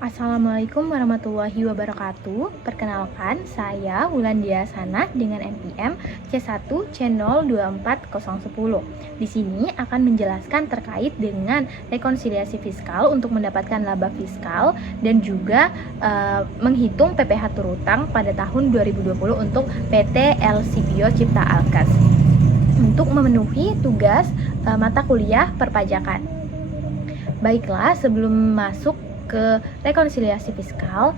Assalamualaikum warahmatullahi wabarakatuh. Perkenalkan, saya Wulandia Sana dengan NPM C1C024010. Di sini akan menjelaskan terkait dengan rekonsiliasi fiskal untuk mendapatkan laba fiskal dan juga menghitung PPh turutang pada tahun 2020 untuk PT LCPO Cipta Alkes untuk memenuhi tugas mata kuliah perpajakan. Baiklah, sebelum masuk ke rekonsiliasi fiskal,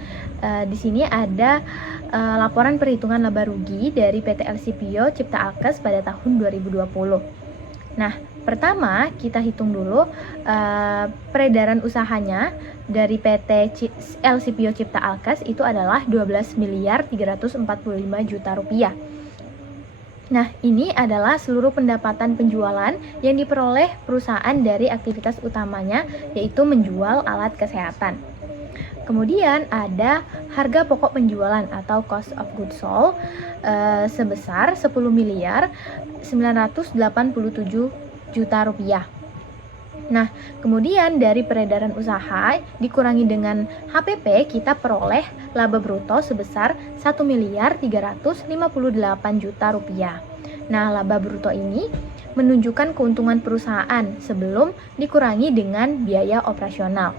di sini ada laporan perhitungan laba rugi dari PT LCPO Cipta Alkes pada tahun 2020. Nah, pertama kita hitung dulu peredaran usahanya dari PT LCPO Cipta Alkes itu adalah 12.345 juta rupiah. Nah, ini adalah seluruh pendapatan penjualan yang diperoleh perusahaan dari aktivitas utamanya, yaitu menjual alat kesehatan. Kemudian ada harga pokok penjualan atau cost of goods sold sebesar 10.987 juta rupiah. Nah, kemudian dari peredaran usaha dikurangi dengan HPP, kita peroleh laba bruto sebesar 1.358 juta rupiah. Nah, laba bruto ini menunjukkan keuntungan perusahaan sebelum dikurangi dengan biaya operasional.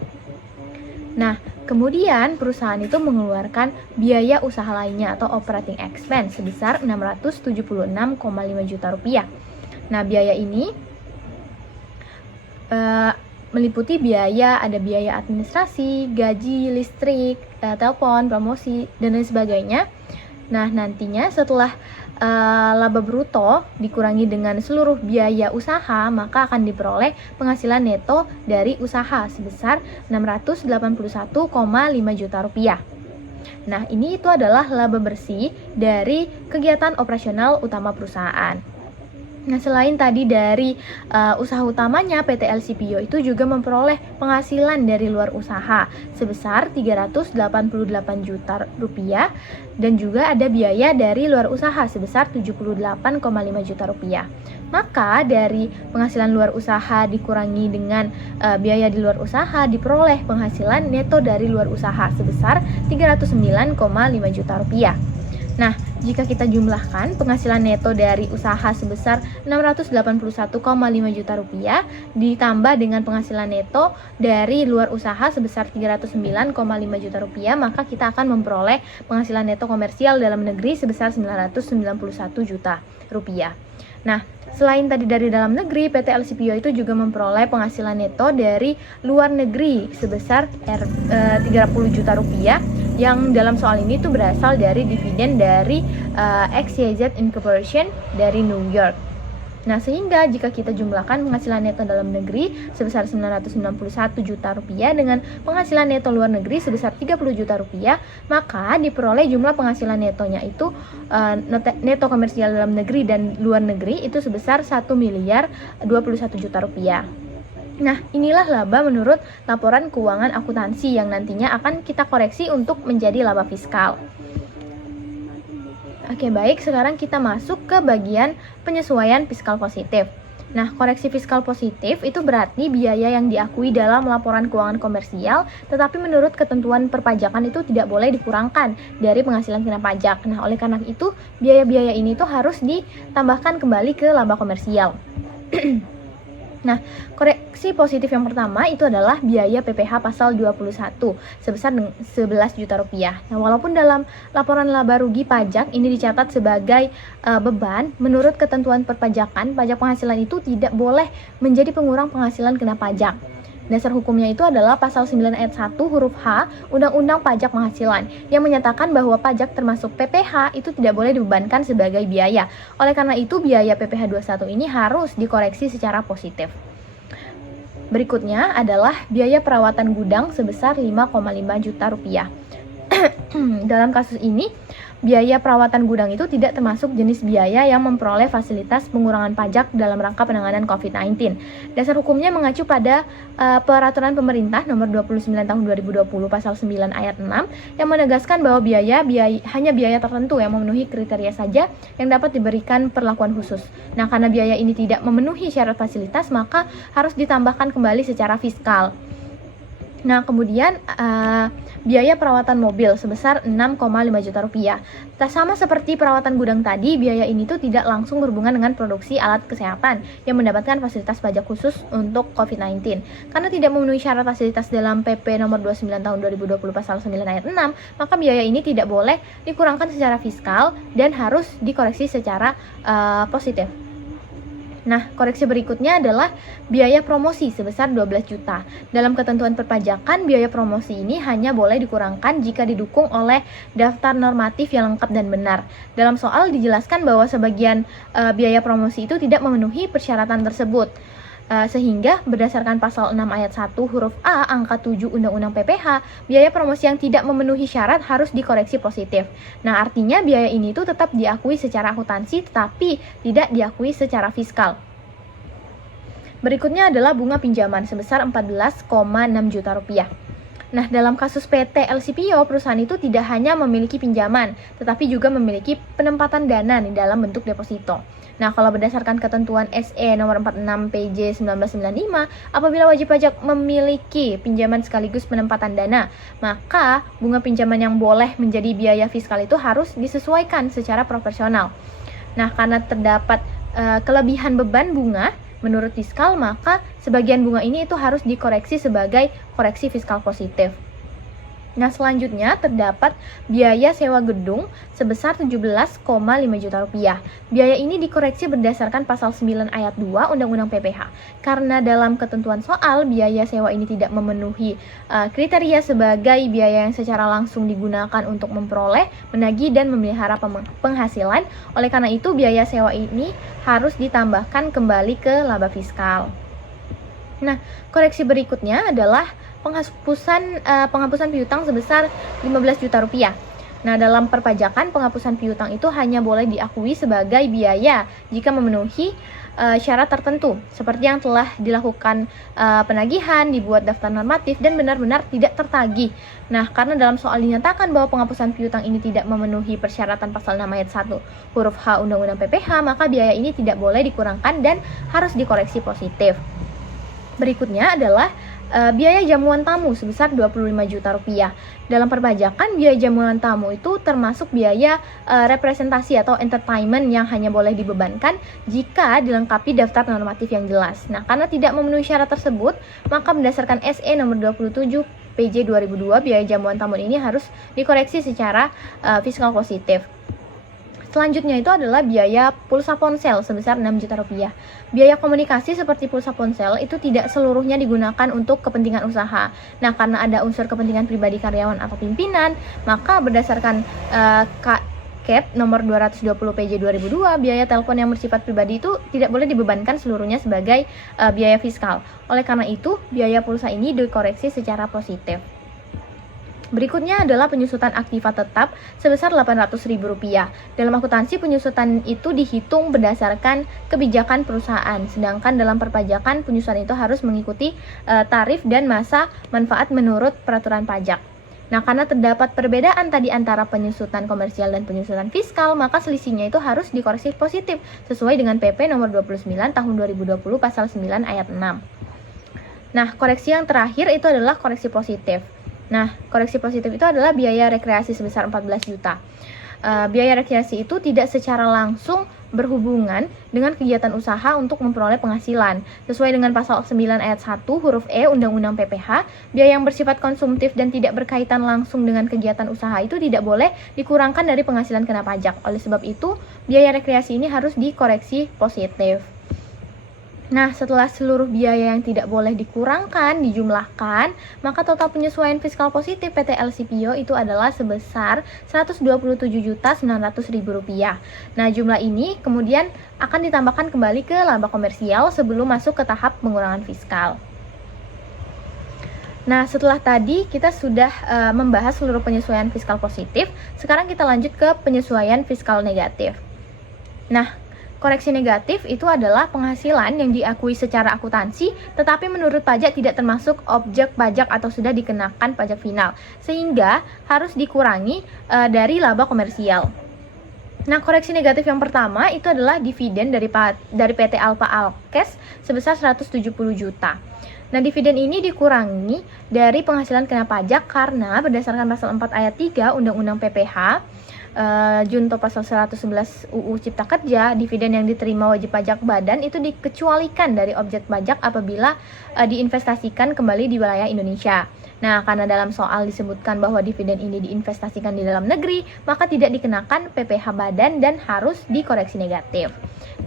Nah, kemudian perusahaan itu mengeluarkan biaya usaha lainnya atau operating expense sebesar 676,5 juta rupiah. Nah, biaya ini meliputi ada biaya administrasi, gaji, listrik, telepon, promosi, dan lain sebagainya. Nah, nantinya setelah laba bruto dikurangi dengan seluruh biaya usaha, maka akan diperoleh penghasilan neto dari usaha sebesar 681,5 juta rupiah. Nah, ini itu adalah laba bersih dari kegiatan operasional utama perusahaan. Nah, selain tadi dari usaha utamanya, PT LCPO itu juga memperoleh penghasilan dari luar usaha sebesar 388 juta rupiah dan juga ada biaya dari luar usaha sebesar 78,5 juta rupiah. Maka dari penghasilan luar usaha dikurangi dengan biaya di luar usaha, diperoleh penghasilan neto dari luar usaha sebesar 309,5 juta rupiah. Nah, jika kita jumlahkan penghasilan neto dari usaha sebesar 681,5 juta rupiah ditambah dengan penghasilan neto dari luar usaha sebesar 309,5 juta rupiah, maka kita akan memperoleh penghasilan neto komersial dalam negeri sebesar 991 juta rupiah. Nah, selain tadi dari dalam negeri, PT LCPO itu juga memperoleh penghasilan neto dari luar negeri sebesar 30 juta rupiah yang dalam soal ini tuh berasal dari dividen dari XYZ Incorporation dari New York. Nah, sehingga jika kita jumlahkan penghasilan neto dalam negeri sebesar 991 juta rupiah dengan penghasilan neto luar negeri sebesar 30 juta rupiah, maka diperoleh jumlah penghasilan netonya itu neto komersial dalam negeri dan luar negeri itu sebesar 1.021 juta rupiah. Nah, inilah laba menurut laporan keuangan akuntansi yang nantinya akan kita koreksi untuk menjadi laba fiskal. Oke, baik, sekarang kita masuk ke bagian penyesuaian fiskal positif. Nah, koreksi fiskal positif itu berarti biaya yang diakui dalam laporan keuangan komersial, tetapi menurut ketentuan perpajakan itu tidak boleh dikurangkan dari penghasilan kena pajak. Nah, oleh karena itu, biaya-biaya ini tuh harus ditambahkan kembali ke laba komersial. Nah, koreksi positif yang pertama itu adalah biaya PPh pasal 21 sebesar 11 juta rupiah. Nah, walaupun dalam laporan laba rugi pajak ini dicatat sebagai beban, menurut ketentuan perpajakan, pajak penghasilan itu tidak boleh menjadi pengurang penghasilan kena pajak. Dasar hukumnya itu adalah pasal 9 ayat 1 huruf H Undang-Undang Pajak Penghasilan yang menyatakan bahwa pajak termasuk PPh itu tidak boleh dibebankan sebagai biaya. Oleh karena itu, biaya PPh 21 ini harus dikoreksi secara positif. Berikutnya adalah biaya perawatan gudang sebesar 5,5 juta rupiah. Dalam kasus ini, biaya perawatan gudang itu tidak termasuk jenis biaya yang memperoleh fasilitas pengurangan pajak dalam rangka penanganan COVID-19. Dasar hukumnya mengacu pada Peraturan Pemerintah Nomor 29 Tahun 2020 Pasal 9 Ayat 6 yang menegaskan bahwa hanya biaya tertentu yang memenuhi kriteria saja yang dapat diberikan perlakuan khusus. Nah, karena biaya ini tidak memenuhi syarat fasilitas, maka harus ditambahkan kembali secara fiskal. Nah, kemudian biaya perawatan mobil sebesar 6,5 juta rupiah. Sama seperti perawatan gudang tadi, biaya ini tuh tidak langsung berhubungan dengan produksi alat kesehatan yang mendapatkan fasilitas pajak khusus untuk COVID-19. Karena tidak memenuhi syarat fasilitas dalam PP nomor 29 tahun 2020 pasal 9 ayat 6, maka biaya ini tidak boleh dikurangkan secara fiskal dan harus dikoreksi secara positif. Nah, koreksi berikutnya adalah biaya promosi sebesar 12 juta. Dalam ketentuan perpajakan, biaya promosi ini hanya boleh dikurangkan jika didukung oleh daftar normatif yang lengkap dan benar. Dalam soal dijelaskan bahwa sebagian biaya promosi itu tidak memenuhi persyaratan tersebut. Sehingga berdasarkan pasal 6 ayat 1 huruf A angka 7 Undang-Undang PPH, biaya promosi yang tidak memenuhi syarat harus dikoreksi positif. Nah, artinya biaya ini itu tetap diakui secara akuntansi tetapi tidak diakui secara fiskal. Berikutnya adalah bunga pinjaman sebesar 14,6 juta rupiah. Nah, dalam kasus PT LCPO, perusahaan itu tidak hanya memiliki pinjaman, tetapi juga memiliki penempatan dana di dalam bentuk deposito. Nah, kalau berdasarkan ketentuan SE nomor 46 PJ 1995, apabila wajib pajak memiliki pinjaman sekaligus penempatan dana, maka bunga pinjaman yang boleh menjadi biaya fiskal itu harus disesuaikan secara proporsional. Nah, karena terdapat kelebihan beban bunga menurut fiskal, maka sebagian bunga ini itu harus dikoreksi sebagai koreksi fiskal positif. Nah, selanjutnya terdapat biaya sewa gedung sebesar 17,5 juta rupiah. Biaya ini dikoreksi berdasarkan pasal 9 ayat 2 Undang-Undang PPH. Karena dalam ketentuan soal biaya sewa ini tidak memenuhi kriteria sebagai biaya yang secara langsung digunakan untuk memperoleh, menagih, dan memelihara penghasilan. Oleh karena itu, biaya sewa ini harus ditambahkan kembali ke laba fiskal. Nah, koreksi berikutnya adalah penghapusan piutang sebesar 15 juta rupiah. Nah, dalam perpajakan, penghapusan piutang itu hanya boleh diakui sebagai biaya jika memenuhi syarat tertentu, seperti yang telah dilakukan penagihan, dibuat daftar normatif, dan benar-benar tidak tertagih. Nah, karena dalam soal dinyatakan bahwa penghapusan piutang ini tidak memenuhi persyaratan pasal 6 ayat 1 huruf H Undang-Undang PPH, maka biaya ini tidak boleh dikurangkan dan harus dikoreksi positif. Berikutnya adalah biaya jamuan tamu sebesar 25 juta rupiah. Dalam perpajakan, biaya jamuan tamu itu termasuk biaya representasi atau entertainment yang hanya boleh dibebankan jika dilengkapi daftar normatif yang jelas. Nah, karena tidak memenuhi syarat tersebut, maka berdasarkan SE nomor 27 PJ 2002, biaya jamuan tamu ini harus dikoreksi secara fiskal positif. Selanjutnya itu adalah biaya pulsa ponsel sebesar 6 juta rupiah. Biaya komunikasi seperti pulsa ponsel itu tidak seluruhnya digunakan untuk kepentingan usaha. Nah, karena ada unsur kepentingan pribadi karyawan atau pimpinan, maka berdasarkan KAP nomor 220 PJ 2002, biaya telepon yang bersifat pribadi itu tidak boleh dibebankan seluruhnya sebagai biaya fiskal. Oleh karena itu, biaya pulsa ini dikoreksi secara positif. Berikutnya adalah penyusutan aktiva tetap sebesar Rp800.000. Dalam akuntansi, penyusutan itu dihitung berdasarkan kebijakan perusahaan, sedangkan dalam perpajakan, penyusutan itu harus mengikuti tarif dan masa manfaat menurut peraturan pajak. Nah, karena terdapat perbedaan tadi antara penyusutan komersial dan penyusutan fiskal, maka selisihnya itu harus dikoreksi positif sesuai dengan PP nomor 29 tahun 2020 pasal 9 ayat 6. Nah, koreksi yang terakhir itu adalah koreksi positif. Nah, koreksi positif itu adalah biaya rekreasi sebesar 14 juta. Biaya rekreasi itu tidak secara langsung berhubungan dengan kegiatan usaha untuk memperoleh penghasilan. Sesuai dengan pasal 9 ayat 1 huruf E Undang-Undang PPH, biaya yang bersifat konsumtif dan tidak berkaitan langsung dengan kegiatan usaha itu tidak boleh dikurangkan dari penghasilan kena pajak. Oleh sebab itu, biaya rekreasi ini harus dikoreksi positif. Nah, setelah seluruh biaya yang tidak boleh dikurangkan dijumlahkan, maka total penyesuaian fiskal positif PT LCPO itu adalah sebesar Rp127.900.000. Nah, jumlah ini kemudian akan ditambahkan kembali ke laba komersial sebelum masuk ke tahap pengurangan fiskal. Nah, setelah tadi kita sudah membahas seluruh penyesuaian fiskal positif, sekarang kita lanjut ke penyesuaian fiskal negatif. Nah, koreksi negatif itu adalah penghasilan yang diakui secara akuntansi, tetapi menurut pajak tidak termasuk objek pajak atau sudah dikenakan pajak final, sehingga harus dikurangi dari laba komersial. Nah, koreksi negatif yang pertama itu adalah dividen dari PT Alfa Alkes sebesar 170 juta. Nah, dividen ini dikurangi dari penghasilan kena pajak karena berdasarkan pasal 4 ayat 3 Undang-Undang PPH, junto pasal 111 UU Cipta Kerja, dividen yang diterima wajib pajak badan itu dikecualikan dari objek pajak apabila diinvestasikan kembali di wilayah Indonesia. Nah, karena dalam soal disebutkan bahwa dividen ini diinvestasikan di dalam negeri, maka tidak dikenakan PPh badan dan harus dikoreksi negatif.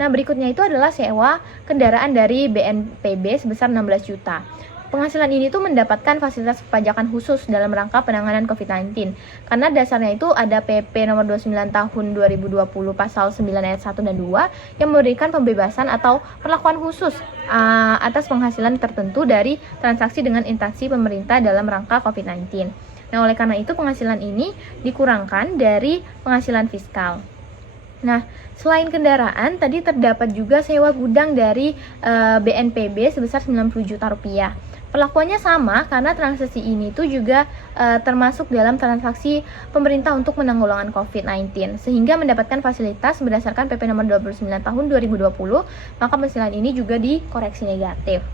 Nah, berikutnya itu adalah sewa kendaraan dari BNPB sebesar 16 juta. Penghasilan ini tuh mendapatkan fasilitas perpajakan khusus dalam rangka penanganan COVID-19. Karena dasarnya itu ada PP nomor 29 tahun 2020 pasal 9 ayat 1 dan 2 yang memberikan pembebasan atau perlakuan khusus atas penghasilan tertentu dari transaksi dengan instansi pemerintah dalam rangka COVID-19. Nah, oleh karena itu penghasilan ini dikurangkan dari penghasilan fiskal. Nah, selain kendaraan, tadi terdapat juga sewa gudang dari BNPB sebesar 90 juta rupiah. Perlakuannya sama karena transaksi ini tuh juga termasuk dalam transaksi pemerintah untuk menanggulangan COVID-19 sehingga mendapatkan fasilitas berdasarkan PP nomor 29 tahun 2020, maka penghasilan ini juga dikoreksi negatif.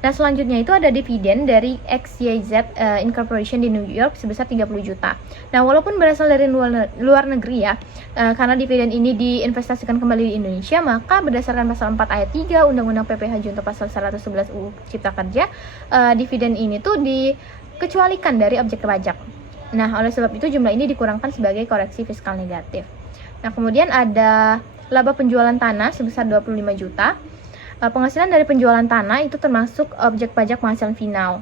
Nah, selanjutnya itu ada dividen dari XYZ Incorporation di New York sebesar 30 juta. Nah, walaupun berasal dari luar negeri ya, karena dividen ini diinvestasikan kembali di Indonesia, maka berdasarkan pasal 4 ayat 3 Undang-Undang PPh junto pasal 111 UU Cipta Kerja, dividen ini tuh dikecualikan dari objek pajak. Nah, oleh sebab itu jumlah ini dikurangkan sebagai koreksi fiskal negatif. Nah, kemudian ada laba penjualan tanah sebesar 25 juta. Penghasilan dari penjualan tanah itu termasuk objek pajak penghasilan final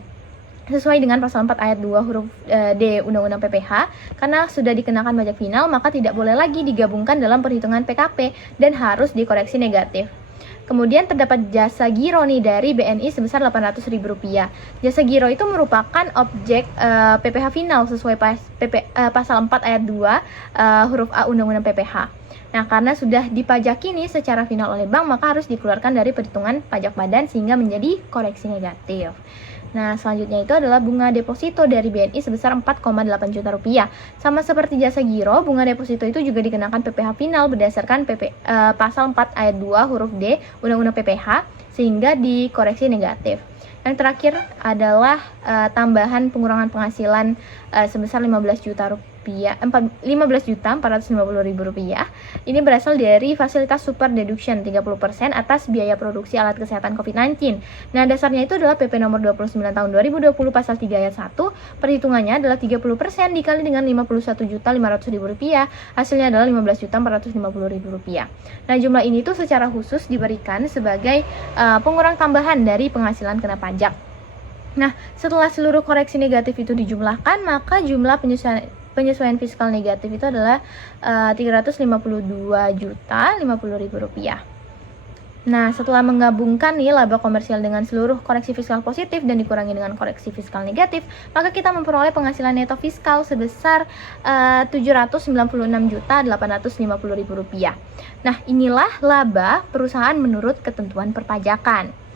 sesuai dengan pasal 4 ayat 2 huruf D Undang-Undang PPh. Karena sudah dikenakan pajak final, maka tidak boleh lagi digabungkan dalam perhitungan PKP dan harus dikoreksi negatif. Kemudian terdapat jasa giro nih dari BNI sebesar Rp800.000. Jasa giro itu merupakan objek PPh final sesuai pasal 4 ayat 2 huruf A Undang-Undang PPh. Nah, karena sudah dipajaki nih secara final oleh bank, maka harus dikeluarkan dari perhitungan pajak badan sehingga menjadi koreksi negatif. Nah, selanjutnya itu adalah bunga deposito dari BNI sebesar 4,8 juta rupiah. Sama seperti jasa giro, bunga deposito itu juga dikenakan PPh final berdasarkan pasal 4 ayat 2 huruf D Undang-Undang PPh sehingga dikoreksi negatif. Yang terakhir adalah tambahan pengurangan penghasilan sebesar 15 juta rupiah, 15.450.000 rupiah. Ini berasal dari fasilitas super deduction 30% atas biaya produksi alat kesehatan COVID-19. Nah, dasarnya itu adalah PP nomor 29 tahun 2020 pasal 3 ayat 1. Perhitungannya adalah 30% dikali dengan 51.500.000 rupiah. Hasilnya adalah 15.450.000 rupiah. Nah, jumlah ini tuh secara khusus diberikan sebagai pengurang tambahan dari penghasilan kena pajak. Nah, setelah seluruh koreksi negatif itu dijumlahkan, maka jumlah penyesuaian fiskal negatif itu adalah Rp352.050.000 rupiah. Nah, setelah menggabungkan nih laba komersial dengan seluruh koreksi fiskal positif dan dikurangi dengan koreksi fiskal negatif, maka kita memperoleh penghasilan neto fiskal sebesar Rp796.850.000 rupiah. Nah, inilah laba perusahaan menurut ketentuan perpajakan.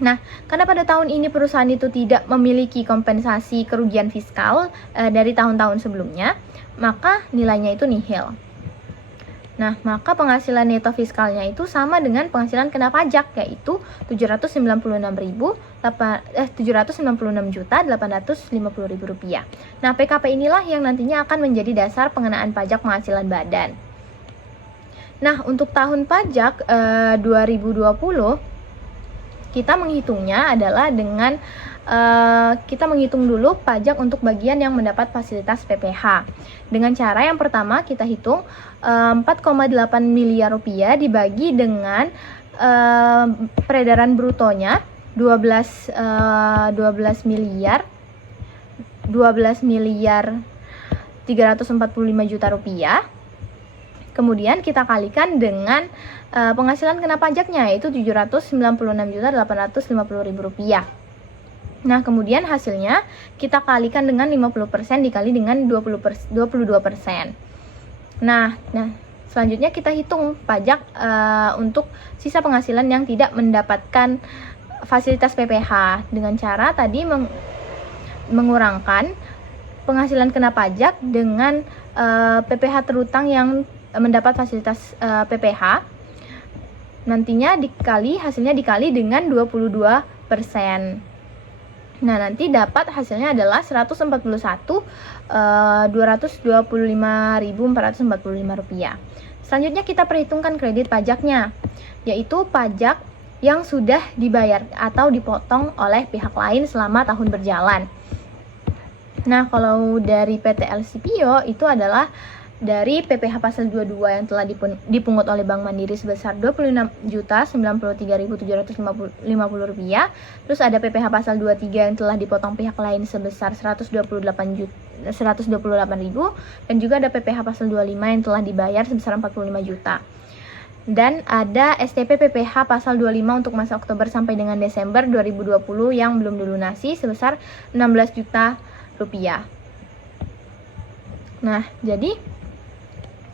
Nah, karena pada tahun ini perusahaan itu tidak memiliki kompensasi kerugian fiskal dari tahun-tahun sebelumnya, maka nilainya itu nihil. Nah, maka penghasilan neto fiskalnya itu sama dengan penghasilan kena pajak, yaitu Rp796.850.000 rupiah. Nah, PKP inilah yang nantinya akan menjadi dasar pengenaan pajak penghasilan badan. Nah, untuk tahun pajak 2020 kita menghitungnya adalah dengan kita menghitung dulu pajak untuk bagian yang mendapat fasilitas PPh. Dengan cara yang pertama kita hitung 4,8 miliar rupiah dibagi dengan peredaran brutonya 12 miliar 345 juta rupiah. Kemudian kita kalikan dengan penghasilan kena pajaknya yaitu Rp796.850.000 rupiah. Nah, kemudian hasilnya kita kalikan dengan 50% dikali dengan 22%. Nah, selanjutnya kita hitung pajak untuk sisa penghasilan yang tidak mendapatkan fasilitas PPh dengan cara tadi mengurangkan penghasilan kena pajak dengan PPh terutang yang mendapat fasilitas PPh, nantinya hasilnya dikali dengan 22%. Nah, nanti dapat hasilnya adalah 141.225.445 rupiah. Selanjutnya kita perhitungkan kredit pajaknya, yaitu pajak yang sudah dibayar atau dipotong oleh pihak lain selama tahun berjalan. Nah, kalau dari PT LCPO itu adalah dari PPh pasal 22 yang telah dipungut oleh Bank Mandiri sebesar Rp26.093.750 rupiah. Terus ada PPh pasal 23 yang telah dipotong pihak lain sebesar 128.000 dan juga ada PPh pasal 25 yang telah dibayar sebesar 45 juta. Dan ada STP PPh pasal 25 untuk masa Oktober sampai dengan Desember 2020 yang belum dilunasi sebesar 16 juta rupiah. Nah, jadi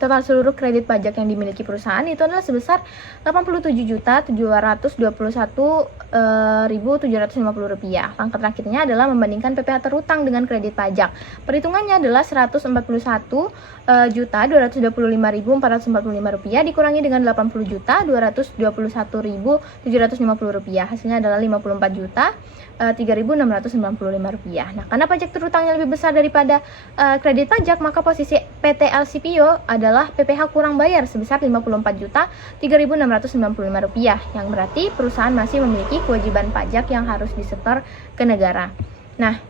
total seluruh kredit pajak yang dimiliki perusahaan itu adalah sebesar Rp87.721.750. Langkah terakhirnya adalah membandingkan PPh terutang dengan kredit pajak. Perhitungannya adalah Rp141.225.445 dikurangi dengan Rp80.221.750. Hasilnya adalah Rp54.3.695. Nah, karena pajak terutangnya lebih besar daripada kredit pajak, maka posisi PT LCPO adalah PPh kurang bayar sebesar Rp54.3.695, yang berarti perusahaan masih memiliki kewajiban pajak yang harus disetor ke negara. Nah,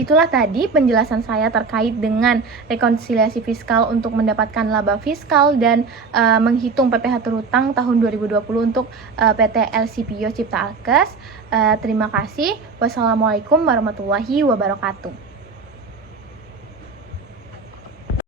itulah tadi penjelasan saya terkait dengan rekonsiliasi fiskal untuk mendapatkan laba fiskal dan menghitung PPh terutang tahun 2020 untuk PT LCPO Cipta Alkes. Terima kasih. Wassalamualaikum warahmatullahi wabarakatuh.